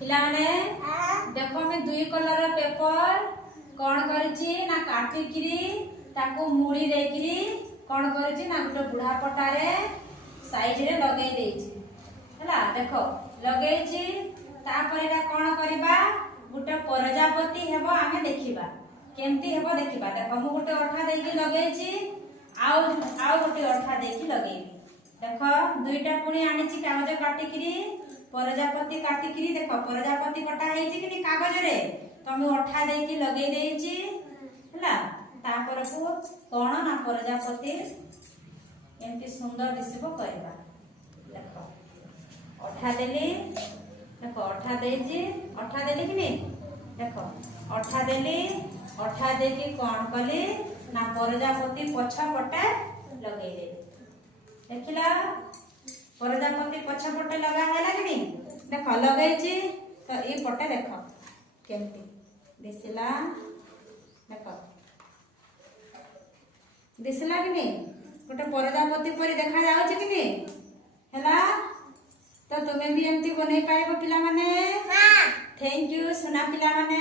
पिला माने देखो मैं दुई कलर पेपर कौन करिछि ना काटिकिरी ताको मुड़ी देकिरी कौन करिछि ना गोटे बुढ़ा पटारे साइज रे लगेई देछि हला देखो लगेइछि तापर एटा कौन करबा गोटे प्रजापति हेबो आमे देखिबा केमती हेबो देखिबा देखो मु गोटे अठा देकी लगेइछि आउ गोटे अठा देकी लगेइबी देखो दुईटा पुणी आनिछि कागज काटिकिरी प्रजापति काटिकिरी देखो प्रजापति कटा हेछि कि कागज रे तो मु अठा देकी लगेई देइछि हला तापर को कोन ना प्रजापति एमती सुंदर दिसबो करबा देखो अठा देली देखो अठा देइछि अठा देली कि नहीं देखो अठा देली अठा देकी कोन कली ना प्रजापति पछा पटे लगेई दे देखिला प्रजापति पछा पटे लगा हैला कि नहीं देखो लगेइछि तो ए पटे देखो केमती दिसला देखो दिसला कि नहीं गोटे प्रजापति परि देखा जाउछि कि नहीं हैला तो तुम्हें भी एमती बनै पाइबो पिला माने हां थैंक यू सुना पिला माने।